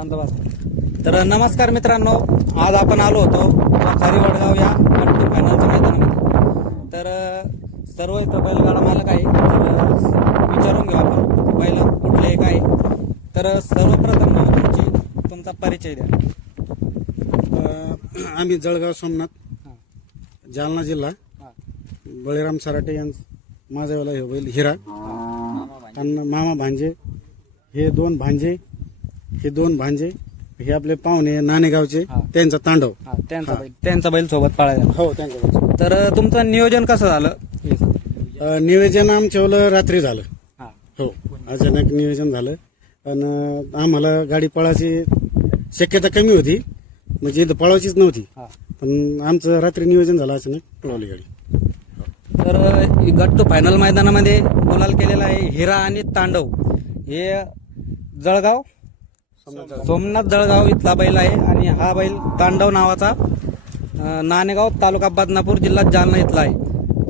तर नमस्कार मित्रांनो, आज आपण आलो होतो खारी वडगाव या गट्टू फायनलच्या मैदानामध्ये. तर सर्व इथं बैलगाडा मालक आहे, तर विचारून घेऊ आपण बैल कुठले काय. तर सर्वप्रथम तुमचा परिचय द्या. आम्ही जळगाव सोमनाथ, जालना जिल्हा. बळीराम सराटे यांचा माझ्यावाला हे बैल हिरा आणि मामा भांजे, हे दोन भांजे, हे आपले पाहुणे नाणेगावचे, त्यांचा तांडव. त्यांचा बैल सोबत पाळायला. हो, त्यांच्या. तर तुमचं नियोजन कसं झालं? नियोजन आमच्यावलं रात्री झालं. हो, अचानक नियोजन झालं आणि आम्हाला गाडी पळायची शक्यता कमी होती, म्हणजे इथं पळवायचीच नव्हती, पण आमचं रात्री नियोजन झालं, अचानक पळवली गाडी. तर गट्टू फायनल मैदानामध्ये गुलाल केलेला आहे हिरा आणि तांडव. हे जळगाव सोमनाथ जळगाव इथला बैल आहे आणि हा बैल तांडव नावाचा नाणेगाव तालुका बदनापूर जिल्हा जालना इथला आहे.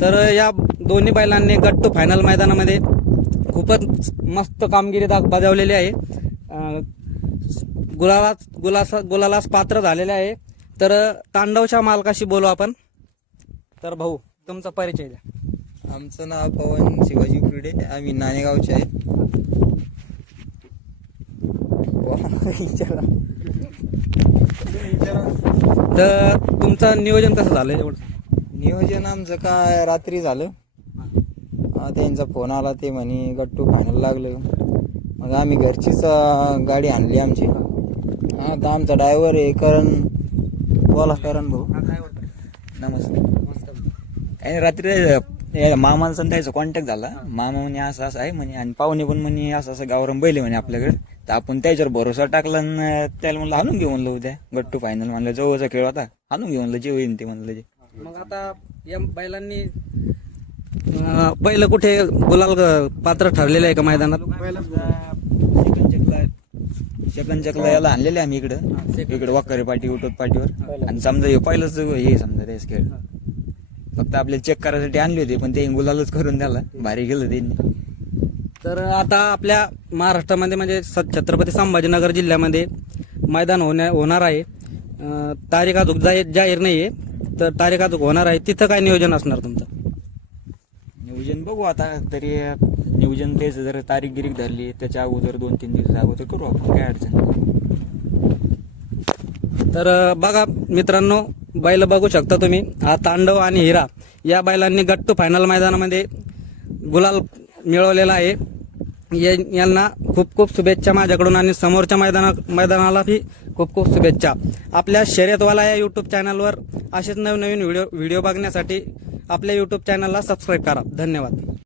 तर या दोन्ही बैलांनी गट्टू फायनल मैदानामध्ये खूपच मस्त कामगिरी बजावलेली आहे. गुलालास पात्र झालेले आहे. तर तांडवच्या मालकाशी बोलू आपण. तर भाऊ, तुमचा परिचय द्या. आमचं नाव पवन शिवाजी पिढे, आम्ही नाणेगावचे आहे. तर तुमचं नियोजन कसं झालं? एवढं नियोजन आमचं काय रात्री झालं. त्यांचा फोन आला, ते म्हणे गट्टू फायनल लागलं. मग आम्ही घरचीच गाडी आणली आमची. तर आमचा ड्रायव्हर आहे करण. बोला करण भाऊ. नमस्कार. काही रात्री मामांचा त्याचा कॉन्टॅक्ट झाला. मामा म्हणे असं असं आहे म्हणे, आणि पाहुणे पण म्हणे असं असं गावरान बैल म्हणे आपल्याकडे. तर आपण त्याच्यावर भरोसा टाकला आणि त्याला म्हणलं हाणून घेऊ म्हणलं उद्या गट्टू फायनल. म्हणलं जवळचा खेळ होता, हाणून घेऊ म्हणलं, जे होईल ते म्हणलं जे. मग आता या बैलांनी बैल कुठे गुलाल पात्र ठरलेले आहे का मैदानात? शकन याला आणलेले आम्ही इकडं वाकरे पाटी उठवत पाटीवर. आणि समजा हे पहिलंच हे समजा रेस खेळ फक्त आपल्याला चेक करायसाठी आणले होते, पण ते गुलालच करून द्याला भारी गेलं त्यांनी. तर आता आपल्या महाराष्ट्रामध्ये म्हणजे छत्रपती संभाजीनगर जिल्ह्यामध्ये मैदान होणार आहे. तारीख अजून जाहीर नाहीये, तर तारीख अजून होणार आहे. तिथं काय नियोजन असणार तुमचं? नियोजन बघू आता, तरी नियोजन तेच जर तारीख गिरीक धरली त्याच्या अगोदर 2-3 दिवस अगोदर करू आपण, काय अडचण. तर बघा मित्रांनो, बैल बघू शकता तुम्ही. हा तांडव आणि हिरा या बैलांनी गट्टू फायनल मैदानामध्ये गुलाल मिळवलेला आहे. यांना खूप खूप शुभेच्छा माझ्याकडून, आणि समोरच्या मैदानालाही खूप खूप शुभेच्छा. आपल्या शर्यतवाला या यूट्यूब चॅनलवर असेच नवनवीन व्हिडिओ बघण्यासाठी आपल्या यूट्यूब चॅनलला सबस्क्राईब करा. धन्यवाद.